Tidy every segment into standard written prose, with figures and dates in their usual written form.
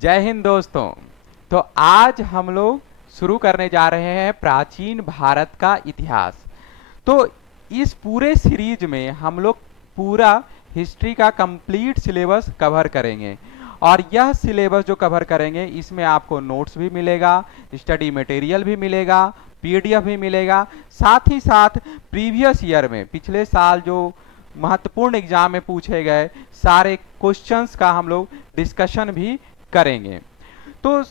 जय हिंद दोस्तों। तो आज हम लोग शुरू करने जा रहे हैं प्राचीन भारत का इतिहास। तो इस पूरे सीरीज में हम लोग पूरा हिस्ट्री का कंप्लीट सिलेबस कवर करेंगे और यह सिलेबस जो कवर करेंगे इसमें आपको नोट्स भी मिलेगा, स्टडी मटेरियल भी मिलेगा, पीडीएफ भी मिलेगा। साथ ही साथ प्रीवियस ईयर में पिछले साल जो महत्वपूर्ण एग्जाम में पूछे गए सारे क्वेश्चंस का हम लोग डिस्कशन भी करेंगे। तो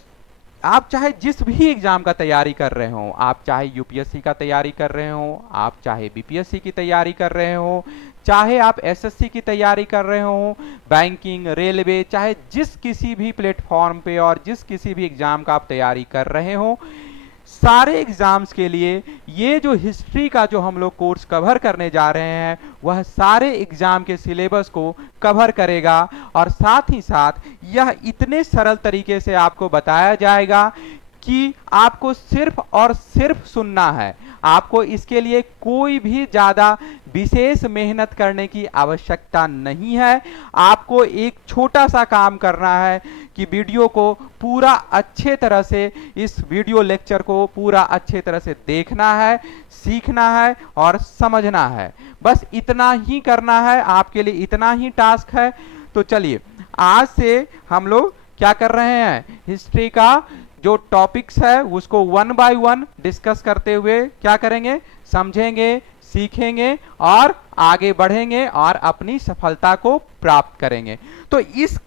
आप चाहे जिस भी एग्जाम का तैयारी कर रहे हो, आप चाहे यूपीएससी का तैयारी कर रहे हो, आप चाहे बीपीएससी की तैयारी कर रहे हो, चाहे आप एसएससी की तैयारी कर रहे हो, बैंकिंग, रेलवे, चाहे जिस किसी भी प्लेटफॉर्म पे और जिस किसी भी एग्जाम का आप तैयारी कर रहे हो, सारे एग्जाम्स के लिए ये जो हिस्ट्री का जो हम लोग कोर्स कवर करने जा रहे हैं वह सारे एग्जाम के सिलेबस को कवर करेगा। और साथ ही साथ यह इतने सरल तरीके से आपको बताया जाएगा कि आपको सिर्फ और सिर्फ सुनना है। आपको इसके लिए कोई भी ज्यादा विशेष मेहनत करने की आवश्यकता नहीं है। आपको एक छोटा सा काम करना है कि वीडियो को पूरा अच्छे तरह से, इस वीडियो लेक्चर को पूरा अच्छे तरह से देखना है, सीखना है और समझना है। बस इतना ही करना है, आपके लिए इतना ही टास्क है। तो चलिए आज से हम लोग क्या कर रहे हैं, हिस्ट्री का जो टॉपिक्स है उसको वन बाय वन डिस्कस करते हुए क्या करेंगे, समझेंगे, सीखेंगे और आगे बढ़ेंगे और अपनी सफलता को प्राप्त करेंगे। तो इस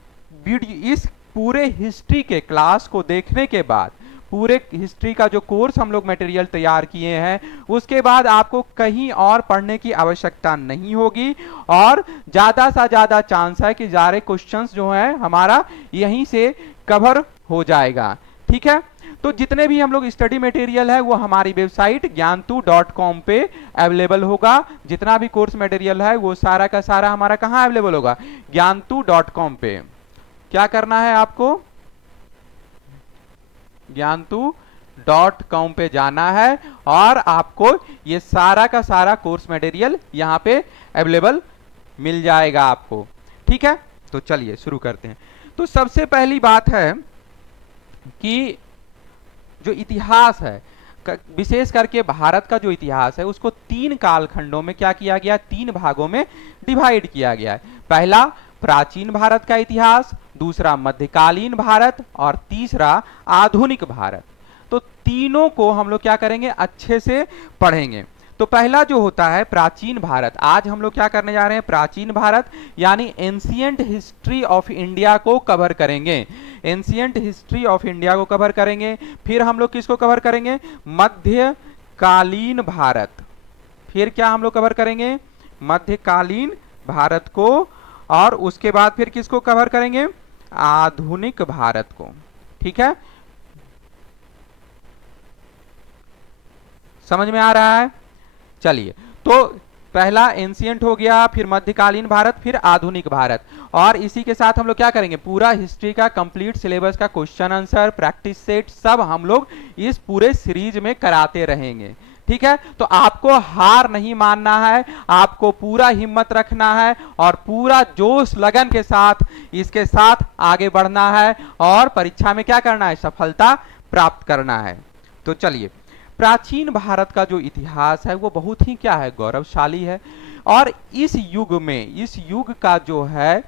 पूरे हिस्ट्री के क्लास को देखने के बाद, पूरे हिस्ट्री का जो कोर्स हम लोग मटेरियल तैयार किए हैं उसके बाद आपको कहीं और पढ़ने की आवश्यकता नहीं होगी और ज्यादा से ज्यादा चांस है कि सारे क्वेश्चंस जो है हमारा यहीं से कवर हो जाएगा। ठीक है, तो जितने भी हम लोग स्टडी मटेरियल है वो हमारी वेबसाइट ज्ञानतु.com पे अवेलेबल होगा। जितना भी कोर्स मटेरियल है वो सारा का सारा हमारा कहां अवेलेबल होगा, ज्ञानतु.com पे। क्या करना है आपको, ज्ञानतु.com पे जाना है और आपको ये सारा का सारा कोर्स मटेरियल यहाँ पे अवेलेबल मिल जाएगा आपको। ठीक है, तो चलिए शुरू करते हैं। तो सबसे पहली बात है कि जो इतिहास है, विशेष करके भारत का जो इतिहास है उसको तीन कालखंडों में क्या किया गया, तीन भागों में डिवाइड किया गया है। पहला प्राचीन भारत का इतिहास, दूसरा मध्यकालीन भारत और तीसरा आधुनिक भारत। तो तीनों को हम लोग क्या करेंगे, अच्छे से पढ़ेंगे। तो पहला जो होता है प्राचीन भारत, आज हम लोग क्या करने जा रहे हैं, प्राचीन भारत यानी एंशिएंट हिस्ट्री ऑफ इंडिया को कवर करेंगे। एंशिएंट हिस्ट्री ऑफ इंडिया को कवर करेंगे। फिर हम लोग किसको कवर करेंगे, मध्यकालीन भारत। फिर क्या हम लोग कवर करेंगे, मध्यकालीन भारत को। और उसके बाद फिर किसको कवर करेंगे, आधुनिक भारत को। ठीक है, समझ में आ रहा है। चलिए, तो पहला एंशिएंट हो गया, फिर मध्यकालीन भारत, फिर आधुनिक भारत। और इसी के साथ हम लोग क्या करेंगे, पूरा हिस्ट्री का कंप्लीट सिलेबस का क्वेश्चन आंसर, प्रैक्टिस सेट सब हम लोग इस पूरे सीरीज में कराते रहेंगे। ठीक है, तो आपको हार नहीं मानना है, आपको पूरा हिम्मत रखना है और पूरा जोश लगन के साथ इसके साथ आगे बढ़ना है और परीक्षा में क्या करना है, सफलता प्राप्त करना है। तो चलिए, प्राचीन भारत का जो इतिहास है वो बहुत ही क्या है, गौरवशाली है। और इस युग में, इस युग का जो है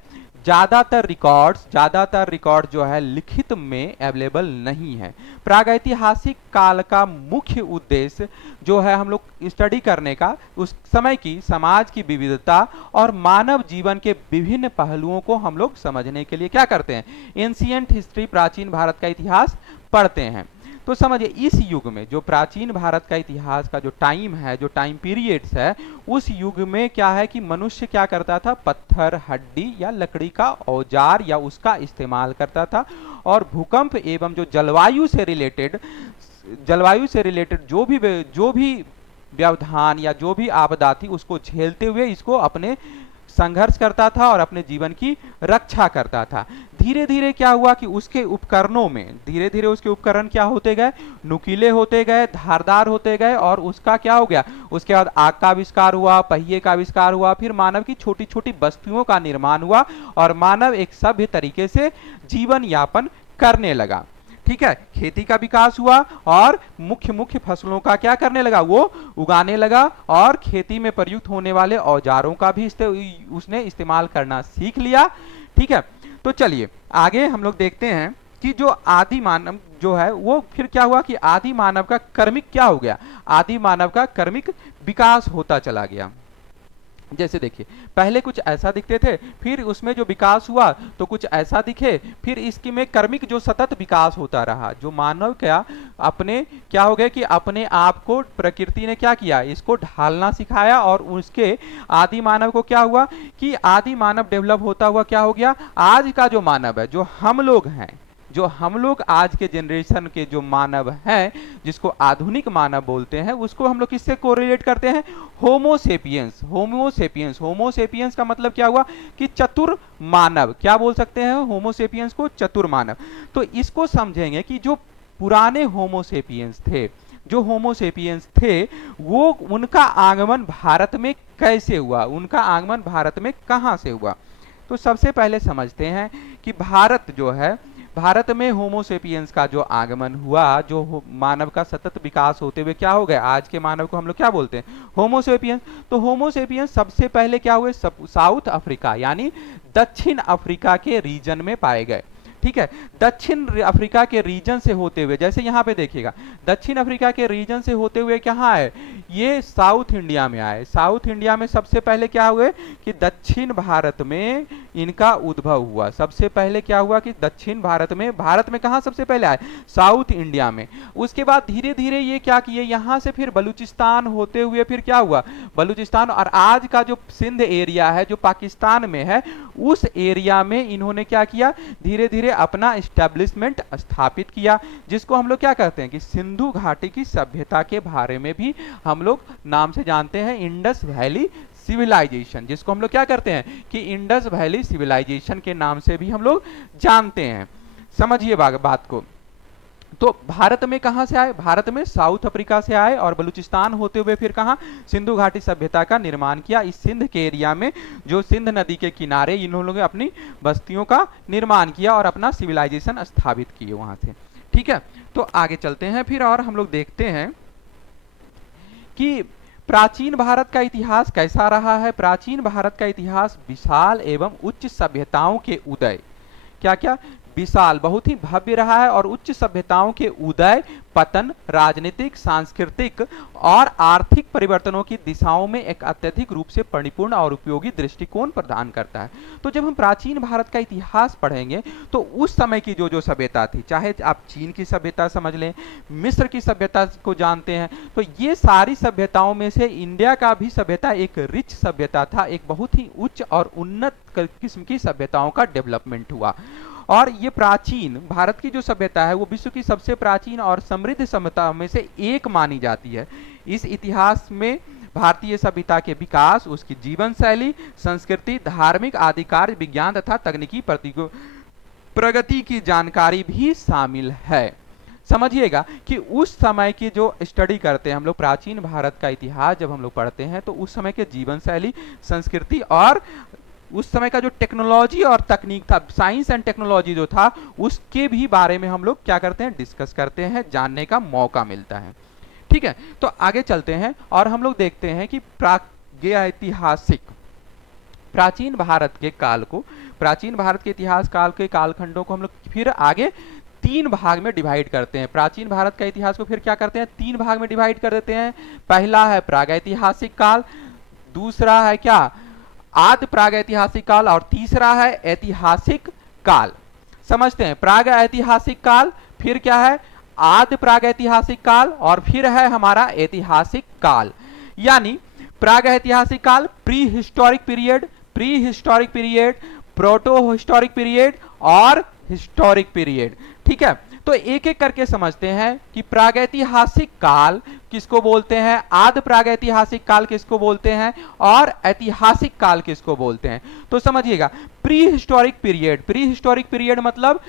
ज्यादातर रिकॉर्ड जो है लिखित में अवेलेबल नहीं है। प्रागैतिहासिक काल का मुख्य उद्देश्य जो है हम लोग स्टडी करने का, उस समय की समाज की विविधता और मानव जीवन के विभिन्न पहलुओं को हम लोग समझने के लिए क्या करते हैं, एंशिएंट हिस्ट्री, प्राचीन भारत का इतिहास पढ़ते हैं। तो समझिए, इस युग में जो प्राचीन भारत का इतिहास का जो टाइम है, जो टाइम पीरियड्स है, उस युग में क्या है कि मनुष्य क्या करता था, पत्थर, हड्डी या लकड़ी का औजार या उसका इस्तेमाल करता था और भूकंप एवं जो जलवायु से रिलेटेड जो भी व्यवधान या जो भी आपदा थी उसको झेलते हुए इसको अपने संघर्ष करता था और अपने जीवन की रक्षा करता था। धीरे धीरे क्या हुआ कि उसके उपकरणों में, धीरे धीरे उसके उपकरण क्या होते गए, नुकीले होते गए, धारदार होते गए और उसका क्या हो गया, उसके बाद आग का आविष्कार हुआ, पहिए का आविष्कार हुआ, फिर मानव की छोटी छोटी बस्तियों का निर्माण हुआ और मानव एक सभ्य तरीके से जीवन यापन करने लगा। ठीक है, खेती का विकास हुआ और मुख्य मुख्य फसलों का क्या करने लगा, वो उगाने लगा और खेती में प्रयुक्त होने वाले औजारों का भी उसने इस्तेमाल करना सीख लिया। ठीक है, तो चलिए आगे हम लोग देखते हैं कि जो आदि मानव जो है वो फिर क्या हुआ कि आदि मानव का कर्मिक क्या हो गया, आदि मानव का कर्मिक विकास होता चला गया। जैसे देखिए पहले कुछ ऐसा दिखते थे, फिर उसमें जो विकास हुआ तो कुछ ऐसा दिखे, फिर इसकी में कर्मिक जो सतत विकास होता रहा, जो मानव क्या अपने क्या हो गया कि अपने आप को प्रकृति ने क्या किया, इसको ढालना सिखाया और उसके आदि मानव को क्या हुआ कि आदि मानव डेवलप होता हुआ क्या हो गया, आज का जो मानव है, जो हम लोग हैं, जो हम लोग आज के जनरेशन के जो मानव हैं, जिसको आधुनिक मानव बोलते हैं, उसको हम लोग किससे कोरिलेट करते हैं, होमोसेपियंस। होमोसेपियंस, होमोसेपियंस का मतलब क्या हुआ कि चतुर मानव, क्या बोल सकते हैं होमोसेपियंस को, चतुर मानव। तो इसको समझेंगे कि जो पुराने होमोसेपियंस थे, जो होमोसेपियंस थे, वो उनका आगमन भारत में कैसे हुआ, उनका आगमन भारत में कहां से हुआ। तो सबसे पहले समझते हैं कि भारत जो है, भारत में होमोसेपियंस का जो आगमन हुआ, जो मानव का सतत विकास होते हुए क्या हो गया, आज के मानव को हम लोग क्या बोलते हैं, होमोसेपियंस। तो होमोसेपियंस सबसे पहले क्या हुए, साउथ अफ्रीका यानी दक्षिण अफ्रीका के रीजन में पाए गए। ठीक है, दक्षिण अफ्रीका के रीजन से होते हुए, जैसे यहाँ पे देखिएगा दक्षिण अफ्रीका के रीजन से होते हुए कहाँ आए, ये साउथ इंडिया में आए। साउथ इंडिया में सबसे पहले क्या हुए कि दक्षिण भारत में इनका उद्भव हुआ। सबसे पहले क्या हुआ कि दक्षिण भारत में कहाँ सबसे पहले आए, साउथ इंडिया में। उसके बाद धीरे धीरे ये क्या किए, यहाँ से फिर बलूचिस्तान होते हुए फिर क्या हुआ, बलूचिस्तान और आज का जो सिंध एरिया है जो पाकिस्तान में है, उस एरिया में इन्होंने क्या किया, धीरे धीरे अपना एस्टेब्लिशमेंट स्थापित किया, जिसको हम लोग क्या कहते हैं कि सिंधु घाटी की सभ्यता के बारे में भी हम लोग नाम से जानते हैं, इंडस वैली सिविलाइजेशन, जिसको हम लोग क्या करते हैं कि इंडस वैली सिविलाइजेशन के नाम से भी हम लोग जानते हैं। समझिए बात को। तो भारत में कहां से आए, भारत में साउथ अफ्रीका से आए और बलूचिस्तान होते हुए फिर कहां, सिंधु घाटी सभ्यता का निर्माण किया। इस सिंध के एरिया में जो सिंध नदी के किनारे इन लोगों ने अपनी बस्तियों का निर्माण किया और अपना सिविलाइजेशन स्थापित किए वहां से। ठीक है, तो आगे चलते हैं फिर और हम लोग देखते हैं कि प्राचीन भारत का इतिहास कैसा रहा है। प्राचीन भारत का इतिहास विशाल एवं उच्च सभ्यताओं के उदय, क्या क्या, विशाल, बहुत ही भव्य रहा है और उच्च सभ्यताओं के उदय, पतन, राजनीतिक, सांस्कृतिक और आर्थिक परिवर्तनों की दिशाओं में एक अत्यधिक रूप से परिपूर्ण और उपयोगी दृष्टिकोण प्रदान करता है। तो जब हम प्राचीन भारत का इतिहास पढ़ेंगे तो उस समय की जो जो सभ्यता थी, चाहे आप चीन की सभ्यता समझ लें, मिस्र की सभ्यता को जानते हैं, तो ये सारी सभ्यताओं में से इंडिया का भी सभ्यता एक रिच सभ्यता था, एक बहुत ही उच्च और उन्नत किस्म की सभ्यताओं का डेवलपमेंट हुआ। और ये प्राचीन भारत की जो सभ्यता है वो विश्व की सबसे प्राचीन और समृद्ध सभ्यता में से एक मानी जाती है। इस इतिहास में भारतीय सभ्यता के विकास, उसकी जीवन शैली, संस्कृति, धार्मिक आदि कार्य, विज्ञान तथा तकनीकी प्रगति की जानकारी भी शामिल है। समझिएगा कि उस समय की जो स्टडी करते हैं हम लोग, प्राचीन भारत का इतिहास जब हम लोग पढ़ते हैं तो उस समय के जीवन शैली, संस्कृति और उस समय का जो टेक्नोलॉजी और तकनीक था, साइंस एंड टेक्नोलॉजी जो था, उसके भी बारे में हम लोग क्या करते हैं, डिस्कस करते हैं, जानने का मौका मिलता है। ठीक है, तो आगे चलते हैं और हम लोग देखते हैं कि प्रागैतिहासिक प्राचीन भारत के काल को, प्राचीन भारत के इतिहास काल के कालखंडों को हम लोग फिर आगे तीन भाग में डिवाइड करते हैं। प्राचीन भारत का इतिहास को फिर क्या करते हैं, तीन भाग में डिवाइड कर देते हैं। पहला है प्रागैतिहासिक काल, दूसरा है क्या, आदि प्रागैतिहासिक काल, और तीसरा है ऐतिहासिक काल। समझते हैं, प्रागैतिहासिक काल, फिर क्या है आदि प्रागैतिहासिक काल, और फिर है हमारा ऐतिहासिक काल। यानी प्रागैतिहासिक काल pre historic period, pre historic period, proto historic period और हिस्टोरिक पीरियड। ठीक है, तो एक एक करके समझते हैं कि प्रागैतिहासिक काल किसको बोलते हैं, आदि प्रागैतिहासिक काल किसको बोलते हैं और ऐतिहासिक काल किसको बोलते हैं। तो समझिएगा, pre historic period, pre historic period मतलब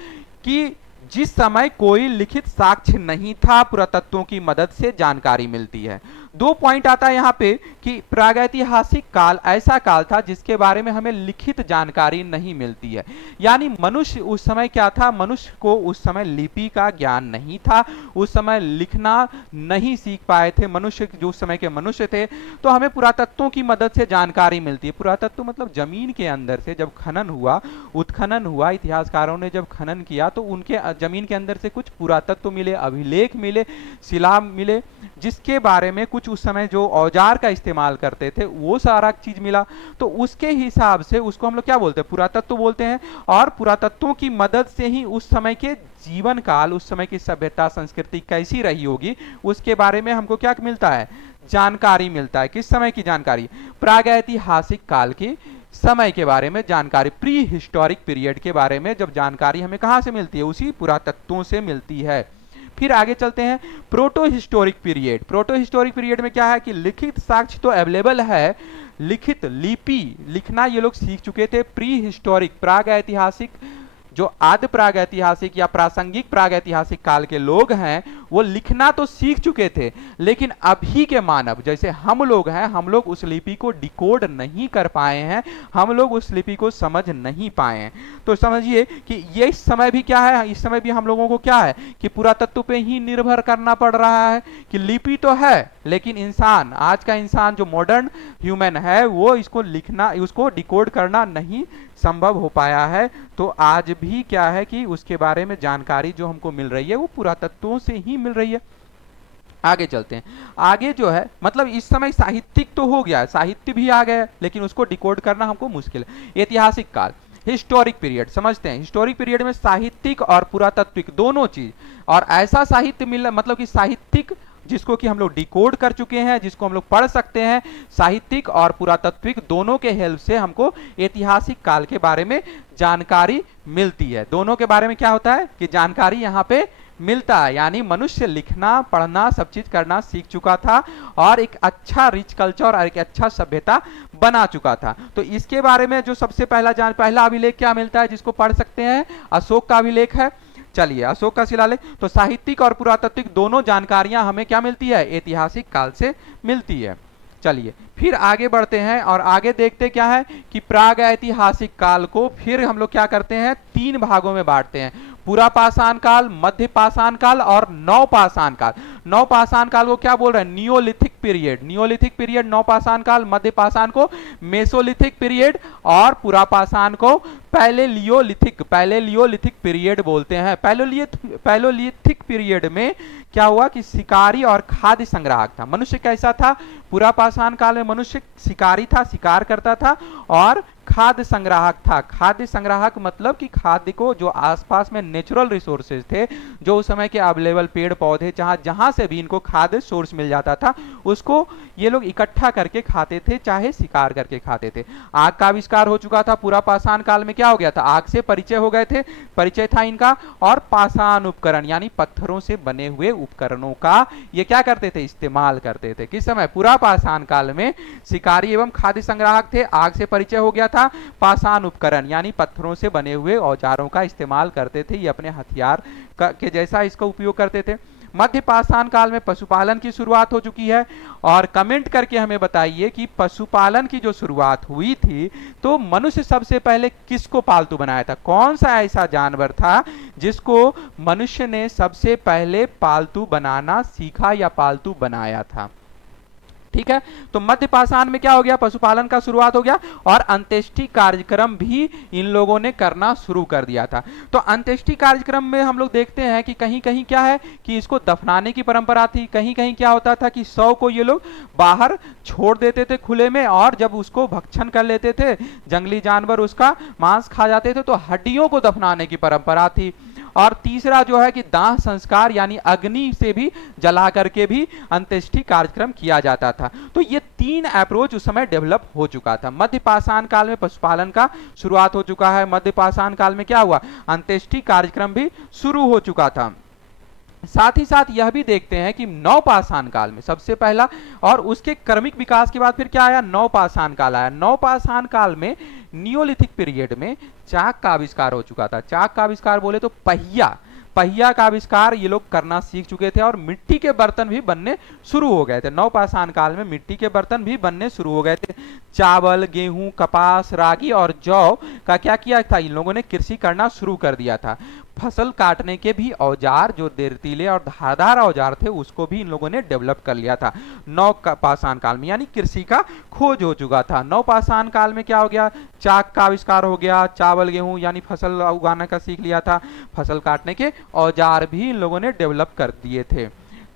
कि जिस समय कोई लिखित साक्ष्य नहीं था, पुरातत्वों की मदद से जानकारी मिलती है। दो पॉइंट आता है यहाँ पे कि प्रागैतिहासिक काल ऐसा काल था जिसके बारे में हमें लिखित जानकारी नहीं मिलती है। यानी मनुष्य उस समय क्या था, मनुष्य को उस समय लिपि का ज्ञान नहीं था, उस समय लिखना नहीं सीख पाए थे मनुष्य, जो उस समय के मनुष्य थे। तो हमें पुरातत्वों की मदद से जानकारी मिलती है। पुरातत्व मतलब जमीन के अंदर से जब खनन हुआ, उत्खनन हुआ, इतिहासकारों ने जब खनन किया तो उनके जमीन के अंदर से कुछ पुरातत्व मिले, अभिलेख मिले, शिला मिले, जिसके बारे में कुछ उस समय जो औजार का इस्तेमाल करते थे वो सारा चीज मिला। तो उसके हिसाब से उसको हम लोग क्या बोलते हैं, पुरातत्व बोलते हैं। और पुरातत्वों की मदद से ही उस समय के जीवन काल, उस समय की सभ्यता संस्कृति कैसी रही होगी उसके बारे में हमको क्या मिलता है, जानकारी मिलता है। किस समय की जानकारी, प्रागैतिहासिक काल की समय के बारे में जानकारी, प्री हिस्टोरिक पीरियड के बारे में जब जानकारी हमें कहां से मिलती है, उसी पुरातत्वों से मिलती है। फिर आगे चलते हैं proto historic period. Proto historic period में क्या है कि लिखित साक्ष्य तो अवेलेबल है, लिखित लिपि लिखना ये लोग सीख चुके थे। प्री हिस्टोरिक प्रागैतिहासिक, जो आदि प्रागैतिहासिक या प्रासंगिक प्रागैतिहासिक काल के लोग हैं वो लिखना तो सीख चुके थे, लेकिन अभी के मानव जैसे हम लोग हैं, हम लोग उस लिपि को डिकोड नहीं कर पाए हैं, हम लोग उस लिपि को समझ नहीं पाए हैं। तो समझिए कि ये इस समय भी क्या है, इस समय भी हम लोगों को क्या है कि पुरातत्व पे ही निर्भर करना पड़ रहा है कि लिपि तो है लेकिन इंसान, आज का इंसान जो मॉडर्न ह्यूमन है वो इसको लिखना, उसको डिकोड करना नहीं संभव हो पाया है। तो आज भी क्या है कि उसके बारे में जानकारी जो हमको मिल रही है वो पुरातत्वों से ही मिल रही है। आगे चलते हैं। आगे जो है मतलब इस समय साहित्यिक तो हो गया है, साहित्य भी आ गया है, लेकिन उसको डिकोड करना हमको मुश्किल है। ऐतिहासिक काल, हिस्टोरिक पीरियड समझते हैं। हिस्टोरिक पीरियड में साहित्यिक और पुरातात्विक दोनों चीज, और ऐसा साहित्य मिल मतलब कि साहित्यिक जिसको कि हम लोग डिकोड कर चुके हैं, जिसको हम लोग पढ़ सकते हैं, साहित्यिक और पुरातात्विक दोनों के हेल्प से हमको ऐतिहासिक काल के बारे में जानकारी मिलती है। दोनों के बारे में क्या होता है कि जानकारी यहाँ पे मिलता है, यानी मनुष्य लिखना पढ़ना सब चीज करना सीख चुका था और एक अच्छा रिच कल्चर और एक अच्छा सभ्यता बना चुका था। तो इसके बारे में जो सबसे पहला अभिलेख क्या मिलता है जिसको पढ़ सकते हैं, अशोक का अभिलेख है। चलिए अशोक का शिलालेख। तो साहित्यिक और पुरातात्विक दोनों जानकारियां हमें क्या मिलती है, ऐतिहासिक काल से मिलती है। चलिए फिर आगे बढ़ते हैं और आगे देखते क्या है कि प्राग ऐतिहासिक काल को फिर हम लोग क्या करते हैं, तीन भागों में बांटते हैं। पूरा पाषाण काल, मध्य पाषाण काल और नव पाषाण काल। नव पाषाण काल को क्या बोल रहे हैं, नियोलिथिक पीरियड। नियोलिथिक पीरियड नव पाषाण काल, मध्य पाषाण को मेसोलिथिक पीरियड और पूरा पाषाण को पैलेलियोलिथिक पीरियड बोलते हैं। पैलेलिथिक पीरियड में क्या हुआ कि शिकारी और खाद्य संग्राहक था। मनुष्य कैसा था, पूरा पाषाण काल में मनुष्य शिकारी था, शिकार करता था, और खाद्य संग्राहक था। खाद्य संग्राहक मतलब कि खाद्य को, जो आसपास में नेचुरल रिसोर्सेज थे, जो उस समय के अवेलेबल पेड़ पौधे, जहां से भी इनको खाद्य सोर्स मिल जाता था, उसको ये लोग इकट्ठा करके खाते थे, चाहे शिकार करके खाते थे। आग का आविष्कार हो चुका था पूरा पाषाण काल में। क्या हो गया था, आग से परिचय हो गए थे, परिचय था इनका। और पाषाण उपकरण यानी पत्थरों से बने हुए उपकरणों का ये क्या करते थे, इस्तेमाल करते थे। किस समय, पूरा पाषाण काल में शिकारी एवं खाद्य संग्राहक थे, आग से परिचय हो गया था, पाषाण उपकरण यानी पत्थरों से बने हुए औजारों का इस्तेमाल करते थे, ये अपने हथियार के जैसा इसका उपयोग करते थे। मध्य पाषाण काल में पशुपालन की शुरुआत हो चुकी है। और कमेंट करके हमें बताइए कि पशुपालन की जो शुरुआत हुई थी तो मनुष्य सबसे पहले किसको पालतू बनाया था, कौन सा ऐसा जानवर था जिसको मनुष्य ने सबसे पहले पालतू बनाना सीखा या पालतू बनाया था। ठीक है, तो मध्य पाषाण में क्या हो गया, पशुपालन का शुरुआत हो गया और अंत्येष्टि कार्यक्रम भी इन लोगों ने करना शुरू कर दिया था। तो अंत्येष्टि कार्यक्रम में हम लोग देखते हैं कि कहीं कहीं क्या है कि इसको दफनाने की परंपरा थी, कहीं कहीं क्या होता था कि शव को ये लोग बाहर छोड़ देते थे खुले में, और जब उसको भक्षण कर लेते थे, जंगली जानवर उसका मांस खा जाते थे, तो हड्डियों को दफनाने की परंपरा थी। और तीसरा जो है कि दाह संस्कार यानी अग्नि से भी जला करके भी अंत्येष्टि कार्यक्रम किया जाता था। तो ये तीन अप्रोच उस समय डेवलप हो चुका था। मध्य पाषाण काल में पशुपालन का शुरुआत हो चुका है, मध्य पाषाण काल में क्या हुआ, अंत्येष्टि कार्यक्रम भी शुरू हो चुका था। साथ ही साथ यह भी देखते हैं कि नव पाषाण काल में सबसे पहला, और उसके क्रमिक विकास के बाद फिर क्या आया, नव पाषाण काल आया। नव पाषाण काल में नियोलिथिक पीरियड में चाक का आविष्कार हो चुका था। चाक का आविष्कार बोले तो पहिया, पहिया का आविष्कार ये लोग करना सीख चुके थे और मिट्टी के बर्तन भी बनने शुरू हो गए थे। नवपाषाण काल में मिट्टी के बर्तन भी बनने शुरू हो गए थे। चावल, गेहूं, कपास, रागी और जौ का क्या किया था, इन लोगों ने कृषि करना शुरू कर दिया था। फसल काटने के भी औजार, जो रेतीले और धारदार औजार थे, उसको भी इन लोगों ने डेवलप कर लिया था नवपाषाण काल में, यानी कृषि का खोज हो चुका था। नवपाषाण काल में क्या हो गया, चाक का आविष्कार हो गया, चावल गेहूं यानी फसल उगाना का सीख लिया था, फसल काटने के औजार भी इन लोगों ने डेवलप कर दिए थे।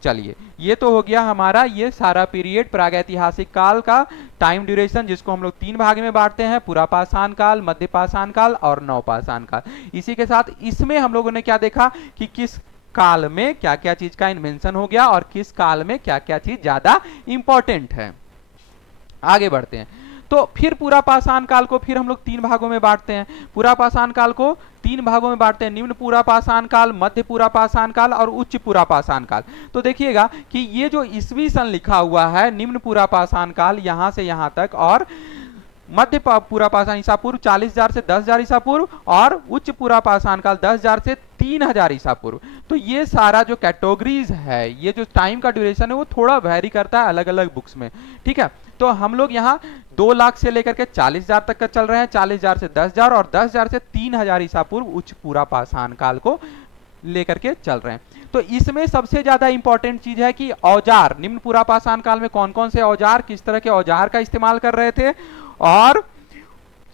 चलिए, ये तो हो गया हमारा ये सारा पीरियड प्रागैतिहासिक काल का टाइम ड्यूरेशन, जिसको हम लोग 3 भाग में बांटते हैं, पुरापाषाण काल, मध्यपाषाण काल और नवपाषाण काल। इसी के साथ इसमें हम लोगों ने क्या देखा कि किस काल में क्या क्या चीज का इन्वेंशन हो गया और किस काल में क्या क्या चीज ज्यादा इंपॉर्टेंट है। आगे बढ़ते हैं। तो फिर पुरापाषाण काल को फिर हम लोग 3 भागों में बांटते हैं। पुरापाषाण काल को 3 भागों में बांटते हैं, निम्न पुरापाषाण काल, मध्य पुरापाषाण काल और उच्च पुरापाषाण काल। तो देखिएगा कि ये जो ईस्वी सन लिखा हुआ है, निम्न पुरापाषाण काल यहां से यहां तक, और मध्य पुरापाषाण ईसा पूर्व 40,000 से 10,000 ईसा पूर्व, और उच्च पुरापाषाण काल 10,000 से 3,000 ईसा पूर्व। तो ये सारा जो कैटेगरीज है, ये जो टाइम का ड्यूरेशन है, वो थोड़ा वेरी करता है अलग अलग बुक्स में, ठीक है। तो हम लोग यहाँ 2 लाख से लेकर के 40,000 तक का चल रहे हैं, 40,000 से 10,000 और 10,000 से 3,000 ईसा पूर्व उच्च पुरापाषाण काल को लेकर के चल रहे हैं। तो इसमें सबसे ज्यादा इंपॉर्टेंट चीज है कि औजार, निम्न पुरापाषाण काल में कौन कौन से औजार, किस तरह के औजार का इस्तेमाल कर रहे थे, और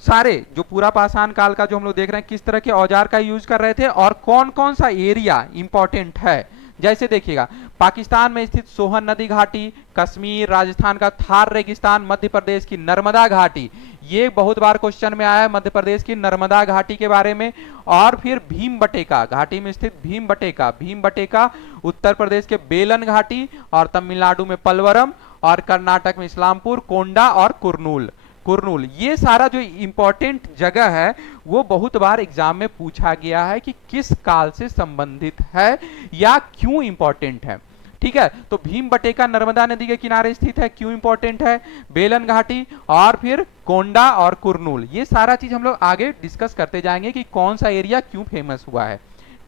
सारे जो पुरापाषाण काल का जो हम लोग देख रहे हैं किस तरह के औजार का यूज कर रहे थे, और कौन कौन सा एरिया इंपॉर्टेंट है। जैसे देखिएगा, पाकिस्तान में स्थित सोहन नदी घाटी, कश्मीर, राजस्थान का थार रेगिस्तान, मध्य प्रदेश की नर्मदा घाटी, ये बहुत बार क्वेश्चन में आया है मध्य प्रदेश की नर्मदा घाटी के बारे में। और फिर भीमबटेका घाटी में स्थित भीमबटेका, भीमबटेका उत्तर प्रदेश के बेलन घाटी, और तमिलनाडु में पलवरम, और कर्नाटक में इस्लामपुर, कोंडा और कुर्नूल, कुर्नूल। ये सारा जो इंपॉर्टेंट जगह है वो बहुत बार एग्जाम में पूछा गया है कि किस काल से संबंधित है या क्यों इंपॉर्टेंट है, ठीक है। तो भीमबटेका नर्मदा नदी के किनारे स्थित है, क्यों इंपॉर्टेंट है, बेलन घाटी, और फिर कोंडा और कुर्नूल, ये सारा चीज हम लोग आगे डिस्कस करते जाएंगे कि कौन सा एरिया क्यों फेमस हुआ है,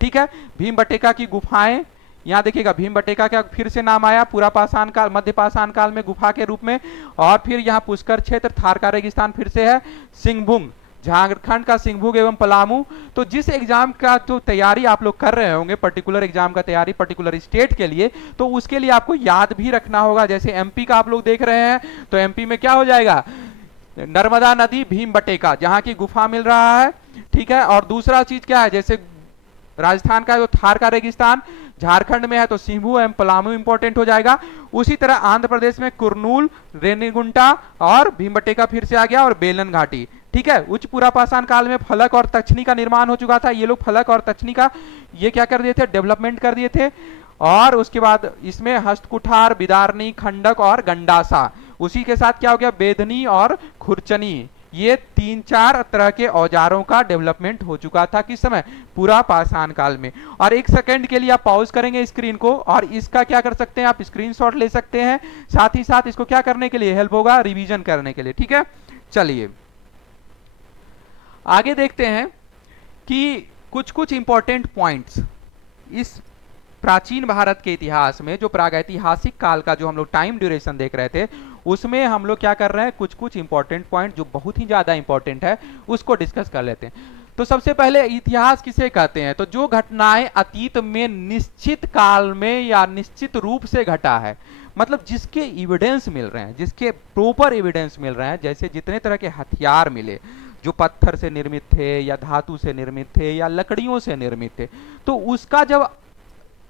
ठीक है। भीमबटेका की गुफाएं, यहाँ देखिएगा भीमबटेका का फिर से नाम आया पुरापाषाण काल, मध्यपाषाण काल में गुफा के रूप में। और फिर यहाँ पुष्कर क्षेत्र, थार का रेगिस्तान फिर से है, सिंहभूम, झारखंड का सिंहभूम एवं पलामू। तो जिस एग्जाम का जो तैयारी आप लोग कर रहे होंगे, पर्टिकुलर एग्जाम का तैयारी पर्टिकुलर स्टेट के लिए, तो उसके लिए आपको याद भी रखना होगा। जैसे एमपी का आप लोग देख रहे हैं, तो एमपी में क्या हो जाएगा, नर्मदा नदी, भीमबटेका, जहां की गुफा मिल रहा है, ठीक है। और दूसरा चीज क्या है, जैसे राजस्थान का जो थार का रेगिस्तान झारखंड में है, तो सिंहभूम एवं पलामू इंपॉर्टेंट हो जाएगा। उसी तरह आंध्र प्रदेश में कुर्नूल, रेनीगुंटा और भीमबटेका फिर से आ गया, और बेलन घाटी, ठीक है। उच्च पुरापाषाण काल में फलक और तक्षनी का निर्माण हो चुका था। ये लोग फलक और तक्षनी का ये क्या कर दिए थे, डेवलपमेंट कर दिए थे। और उसके बाद इसमें हस्तकुठार, बिदारनी, खंडक और गंडासा, उसी के साथ क्या हो गया, बेदनी और खुरचनी, ये 3-4 तरह के औजारों का डेवलपमेंट हो चुका था किस समय, पुरापाषाण काल में। और एक सेकंड के लिए आप पॉज करेंगे स्क्रीन को, और इसका क्या कर सकते हैं, आप स्क्रीनशॉट ले सकते हैं, साथ ही साथ इसको क्या करने के लिए हेल्प होगा, रिवीजन करने के लिए, ठीक है। चलिए आगे देखते हैं कि कुछ कुछ इंपॉर्टेंट पॉइंट्स इस प्राचीन भारत के इतिहास में, जो प्रागैतिहासिक काल का जो हम लोग टाइम ड्यूरेशन देख रहे थे, उसमें हम लोग क्या कर रहे हैं, कुछ कुछ इंपॉर्टेंट पॉइंट जो बहुत ही ज्यादा इंपॉर्टेंट है उसको डिस्कस कर लेते हैं। तो सबसे पहले इतिहास किसे कहते हैं, तो जो घटनाएं अतीत में निश्चित काल में या निश्चित रूप से घटा है, मतलब जिसके एविडेंस मिल रहे हैं, जिसके प्रॉपर एविडेंस मिल रहे हैं। जैसे जितने तरह के हथियार मिले जो पत्थर से निर्मित थे या धातु से निर्मित थे या लकड़ियों से निर्मित थे, तो उसका जब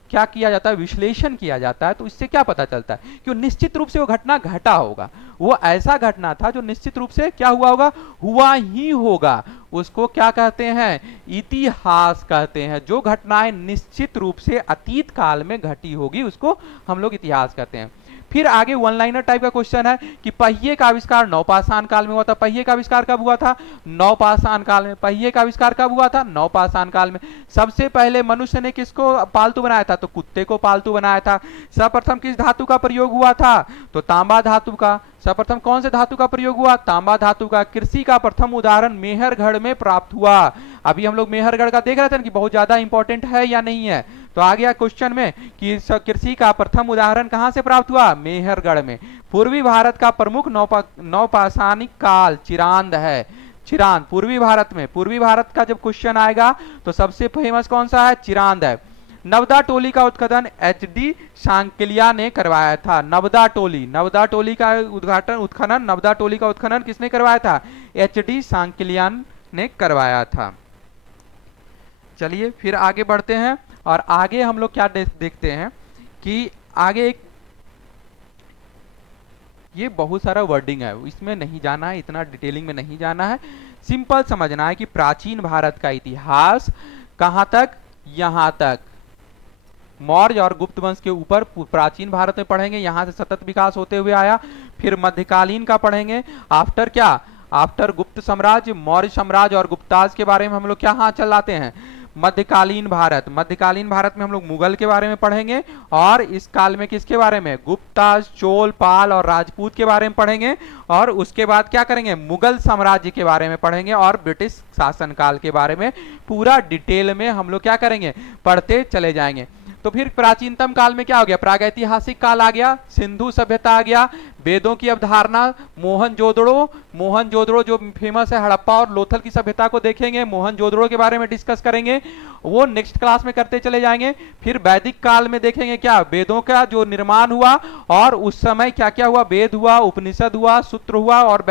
क्या किया जाता है, विश्लेषण किया जाता है, तो इससे क्या पता चलता है कि निश्चित रूप से वो घटना घटा होगा, वो ऐसा घटना था जो निश्चित रूप से क्या हुआ होगा, हुआ ही होगा। उसको क्या कहते हैं, इतिहास कहते हैं। जो घटनाएं निश्चित रूप से अतीत काल में घटी होगी उसको हम लोग इतिहास कहते हैं। फिर आगे वन लाइनर टाइप का क्वेश्चन है कि पहिए का आविष्कार नवपाषाण काल में हुआ था। पहिए का आविष्कार कब हुआ था, नवपाषाण काल में। पहिए का आविष्कार कब हुआ था, नवपाषाण काल में। सबसे पहले मनुष्य ने किसको पालतू बनाया था, तो कुत्ते को पालतू बनाया था। सर्वप्रथम किस धातु का प्रयोग हुआ था, तो तांबा धातु का। सर्वप्रथम कौन से धातु का प्रयोग हुआ, तांबा धातु का। कृषि का प्रथम उदाहरण मेहरगढ़ में प्राप्त हुआ। अभी हम लोग मेहरगढ़ का देख रहे थे कि बहुत ज्यादा इंपॉर्टेंट है या नहीं है। तो आ गया क्वेश्चन में कि कृषि का प्रथम उदाहरण कहां से प्राप्त हुआ, मेहरगढ़ में। पूर्वी भारत का प्रमुख नवपाषाणिक काल चिरांद है। चिरांद पूर्वी भारत में, पूर्वी भारत का जब क्वेश्चन आएगा तो सबसे फेमस कौन सा है, चिरांद है। नवदा टोली का उत्खनन एच.डी. सांकलिया ने करवाया था। नवदा टोली का उत्खनन नवदा टोली का उत्खनन किसने करवाया था, एच.डी. सांकलिया ने करवाया था। चलिए फिर आगे बढ़ते हैं और आगे हम लोग क्या देखते हैं कि आगे एक ये बहुत सारा वर्डिंग है, इसमें नहीं जाना है, इतना डिटेलिंग में नहीं जाना है। सिंपल समझना है कि प्राचीन भारत का इतिहास कहां तक, यहां तक मौर्य और गुप्त वंश के ऊपर प्राचीन भारत में पढ़ेंगे, यहां से सतत विकास होते हुए आया। फिर मध्यकालीन का पढ़ेंगे, आफ्टर क्या, आफ्टर गुप्त साम्राज्य, मौर्य साम्राज्य और गुप्ताज के बारे में हम लोग क्या हाथ चलाते हैं, मध्यकालीन भारत। मध्यकालीन भारत में हम लोग मुगल के बारे में पढ़ेंगे और इस काल में किसके बारे में, गुप्ताज, चोल, पाल और राजपूत के बारे में पढ़ेंगे। और उसके बाद क्या करेंगे, मुगल साम्राज्य के बारे में पढ़ेंगे और ब्रिटिश शासनकाल के बारे में पूरा डिटेल में हम लोग क्या करेंगे, पढ़ते चले जाएंगे। तो फिर प्राचीनतम काल में क्या हो गया, प्रागैतिहासिक काल आ गया, सिंधु सभ्यता आ गया, वेदों की अवधारणा, मोहनजोदड़ो जो फेमस है, हड़प्पा और लोथल की सभ्यता को देखेंगे, मोहनजोदड़ो के बारे में डिस्कस करेंगे, वो नेक्स्ट क्लास में करते चले जाएंगे। फिर वैदिक काल में देखेंगे क्या, वेदों का जो निर्माण हुआ और उस समय क्या क्या हुआ, वेद हुआ, उपनिषद हुआ, सूत्र हुआ और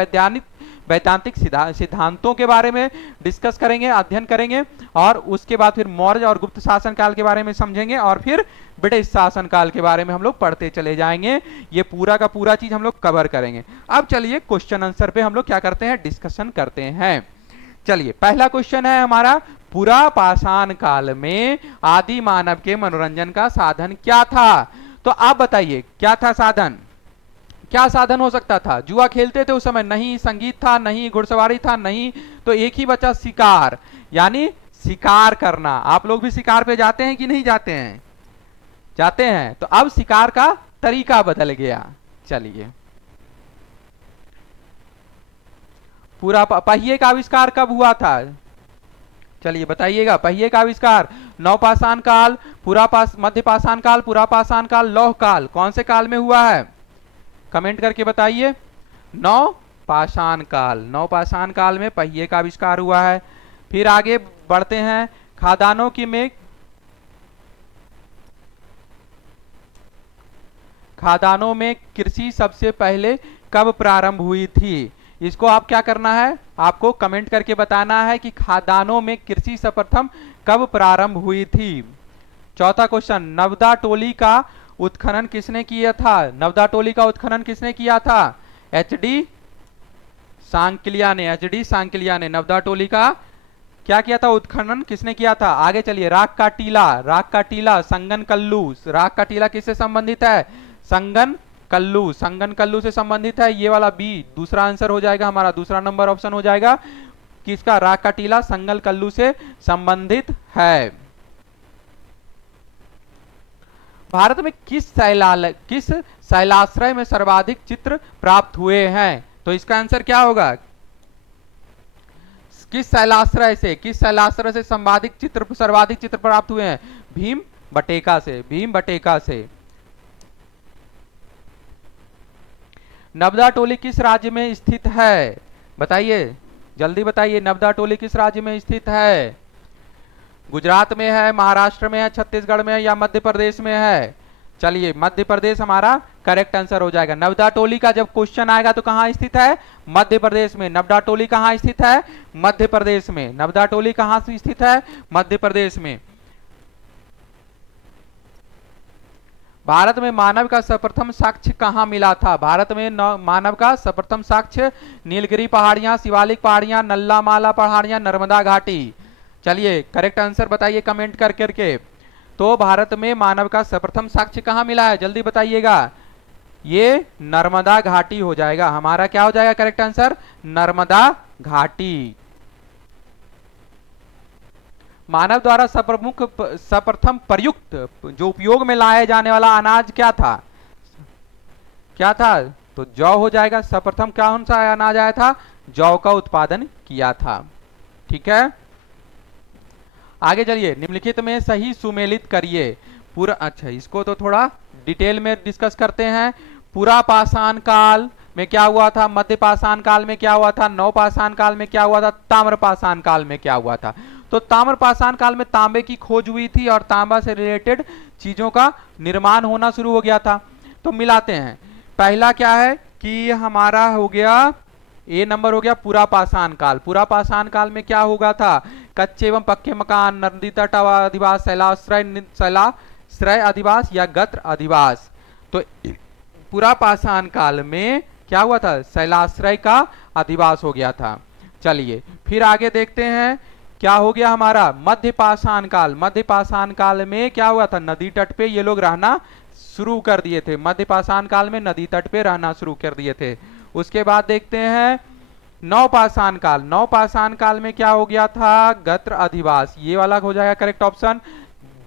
वैदांतिक सिद्धांतों के बारे में डिस्कस करेंगे, अध्ययन करेंगे। और उसके बाद फिर मौर्य और गुप्त शासन काल के बारे में समझेंगे और फिर ब्रिटिश शासन काल के बारे में हम लोग पढ़ते चले जाएंगे। ये पूरा का पूरा चीज हम लोग कवर करेंगे। अब चलिए क्वेश्चन आंसर पे हम लोग क्या करते हैं, डिस्कशन करते हैं। चलिए पहला क्वेश्चन है हमारा, पुरा पाषाण काल में आदि मानव के मनोरंजन का साधन क्या था। तो आप बताइए क्या था साधन, क्या साधन हो सकता था। जुआ खेलते थे उस समय, नहीं संगीत था, नहीं घुड़सवारी था, नहीं, तो एक ही बचा शिकार, यानी शिकार करना। आप लोग भी शिकार पे जाते हैं कि नहीं जाते हैं, जाते हैं। तो अब शिकार का तरीका बदल गया। चलिए पूरा पहिए का आविष्कार कब हुआ था, चलिए बताइएगा। पहिए का आविष्कार नवपाषाण काल, मध्यपाषाण काल, पुरापाषाण काल, लौह काल, कौन से काल में हुआ है, कमेंट करके बताइए। नवपाषाण काल, नवपाषाण काल में पहिए का आविष्कार हुआ है। फिर आगे बढ़ते हैं, खादानों में कृषि सबसे पहले कब प्रारंभ हुई थी। इसको आप क्या करना है, आपको कमेंट करके बताना है कि खादानों में कृषि सर्वप्रथम कब प्रारंभ हुई थी। चौथा क्वेश्चन, नवदा टोली का उत्खनन किसने किया था, नवदा टोली का उत्खनन किसने किया था, एच.डी. सांकलिया ने, एच.डी. सांकलिया ने नवदा टोली का क्या किया था, उत्खनन किसने किया था। आगे चलिए, राग का टीला, संगन कल्लू, राग का टीला किससे संबंधित है, संगन कल्लू से संबंधित है। ये वाला बी दूसरा आंसर हो जाएगा हमारा, दूसरा नंबर ऑप्शन हो जाएगा किसका, राग का टीला संगन कल्लू से संबंधित है। भारत में किस शैलाश्रय में सर्वाधिक चित्र प्राप्त हुए हैं। तो इसका आंसर क्या होगा, किस शैलाश्रय से सर्वाधिक चित्र प्राप्त हुए हैं, भीम बटेका से। नवदा टोली किस राज्य में स्थित है, बताइए जल्दी बताइए, नवदा टोली किस राज्य में स्थित है। गुजरात में है, महाराष्ट्र में है, छत्तीसगढ़ में है या मध्य प्रदेश में है। चलिए मध्य प्रदेश हमारा करेक्ट आंसर हो जाएगा। नवदा टोली का जब क्वेश्चन आएगा तो कहां स्थित है, मध्य प्रदेश में। नवदा टोली कहां स्थित है, मध्य प्रदेश में। नवदा टोली कहां से स्थित है, मध्य प्रदेश में। भारत में मानव का सर्वप्रथम साक्ष्य कहां मिला था, भारत में मानव का सर्वप्रथम साक्ष्य नीलगिरी पहाड़ियां, शिवालिक पहाड़ियां, नल्लामाला पहाड़ियां, नर्मदा घाटी। चलिए करेक्ट आंसर बताइए कमेंट कर करके। तो भारत में मानव का सर्वप्रथम साक्ष्य कहां मिला है, जल्दी बताइएगा। ये नर्मदा घाटी हो जाएगा हमारा, क्या हो जाएगा करेक्ट आंसर, नर्मदा घाटी। मानव द्वारा सर्वप्रथम प्रयुक्त जो उपयोग में लाया जाने वाला अनाज क्या था, तो जौ हो जाएगा। सर्वप्रथम कौन सा अनाज आया था, जौ का उत्पादन किया था। ठीक है, आगे चलिए, निम्नलिखित में सही सुमेलित करिए। पूरा, अच्छा इसको तो थोड़ा डिटेल में डिस्कस करते हैं। पूरा पाषाण काल में क्या हुआ था, मध्य पाषाण काल में क्या हुआ था, नव पाषाण काल में क्या हुआ था, ताम्र पाषाण काल में क्या हुआ था। तो ताम्र पाषाण काल में तांबे की खोज हुई थी और तांबा से रिलेटेड चीजों का निर्माण होना शुरू हो गया था। तो मिलाते हैं, पहला क्या है कि हमारा हो गया ए नंबर हो गया पूरा पाषाण काल। पूरा पाषाण काल में क्या होगा था, कच्चे एवं पक्के मकान, नदी तट अधिवास, शैलाश्रय अधिवास या गत्र अधिवास। तो पूरा पाषाण काल में क्या हुआ था, शैलाश्रय का अधिवास हो गया था। चलिए फिर आगे देखते हैं, क्या हो गया हमारा मध्य पाषाण काल। मध्य पाषाण काल में क्या हुआ था, नदी तट पे ये लोग रहना शुरू कर दिए थे। मध्य पाषाण काल में नदी तट पे रहना शुरू कर दिए थे। उसके बाद देखते हैं नव पाषाण काल। नव पाषाण काल में क्या हो गया था, गत्र अधिवास, ये वाला हो जाएगा करेक्ट ऑप्शन।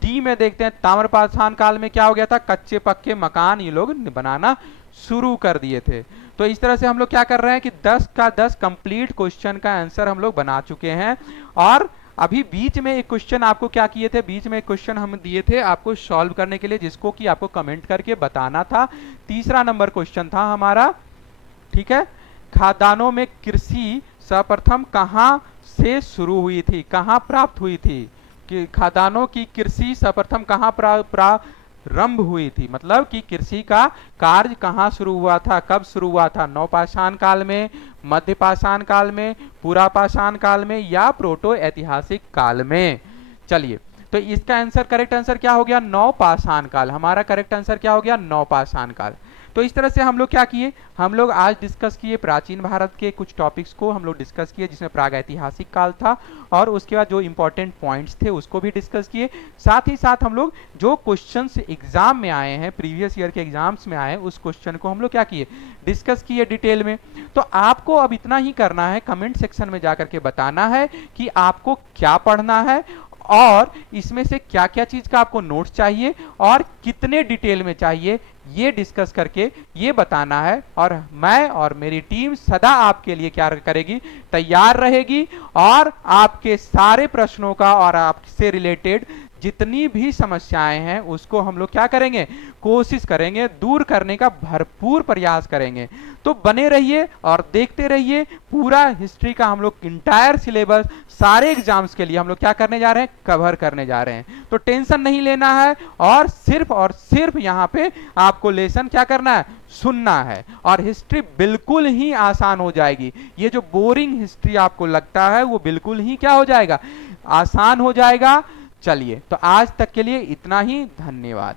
डी में देखते हैं ताम्र पाषाण काल में क्या हो गया था, कच्चे पक्के मकान ये लोग बनाना शुरू कर दिए थे। तो इस तरह से हम लोग क्या कर रहे हैं कि 10 का 10 कंप्लीट क्वेश्चन का आंसर हम लोग बना चुके हैं। और अभी बीच में एक क्वेश्चन आपको क्या किए थे, बीच में एक क्वेश्चन हम दिए थे आपको सॉल्व करने के लिए, जिसको कि आपको कमेंट करके बताना था। तीसरा नंबर क्वेश्चन था हमारा, ठीक है। खाद्यान्नों में कृषि सर्वप्रथम कहां से शुरू हुई थी, कहां प्राप्त हुई थी, कि खाद्यान्नों की कृषि सर्वप्रथम कहां प्रारंभ हुई थी, मतलब कि कृषि का कार्य कहां शुरू हुआ था, कब शुरू हुआ था, नवपाषाण काल में, मध्य पाषाण काल में, पूरा पाषाण काल में या प्रोटो ऐतिहासिक काल में। चलिए तो इसका आंसर, करेक्ट आंसर क्या हो गया, नवपाषाण काल। हमारा करेक्ट आंसर क्या हो गया, नवपाषाण काल। तो इस तरह से हम लोग क्या किए, हम लोग आज डिस्कस किए प्राचीन भारत के कुछ टॉपिक्स को हम लोग डिस्कस किए, जिसमें प्राग ऐतिहासिक काल था, और उसके बाद जो इंपॉर्टेंट पॉइंट्स थे उसको भी डिस्कस किए। साथ ही साथ हम लोग जो क्वेश्चंस एग्जाम में आए हैं, प्रीवियस ईयर के एग्जाम्स में आए हैं, उस क्वेश्चन को हम लोग क्या किए, डिस्कस किए डिटेल में। तो आपको अब इतना ही करना है, कमेंट सेक्शन में जाकर के बताना है कि आपको क्या पढ़ना है और इसमें से क्या क्या चीज का आपको नोट्स चाहिए और कितने डिटेल में चाहिए, ये डिस्कस करके ये बताना है। और मैं और मेरी टीम सदा आपके लिए क्या करेगी, तैयार रहेगी, और आपके सारे प्रश्नों का और आपसे रिलेटेड जितनी भी समस्याएं हैं उसको हम लोग क्या करेंगे, कोशिश करेंगे दूर करने का भरपूर प्रयास करेंगे। तो बने रहिए और देखते रहिए, पूरा हिस्ट्री का हम लोग इंटायर सिलेबस सारे एग्जाम्स के लिए हम लोग क्या करने जा रहे हैं, कवर करने जा रहे हैं। तो टेंशन नहीं लेना है, और सिर्फ यहाँ पे आपको लेसन क्या करना है, सुनना है, और हिस्ट्री बिल्कुल ही आसान हो जाएगी। ये जो बोरिंग हिस्ट्री आपको लगता है वो बिल्कुल ही क्या हो जाएगा, आसान हो जाएगा। चलिए तो आज तक के लिए इतना ही, धन्यवाद।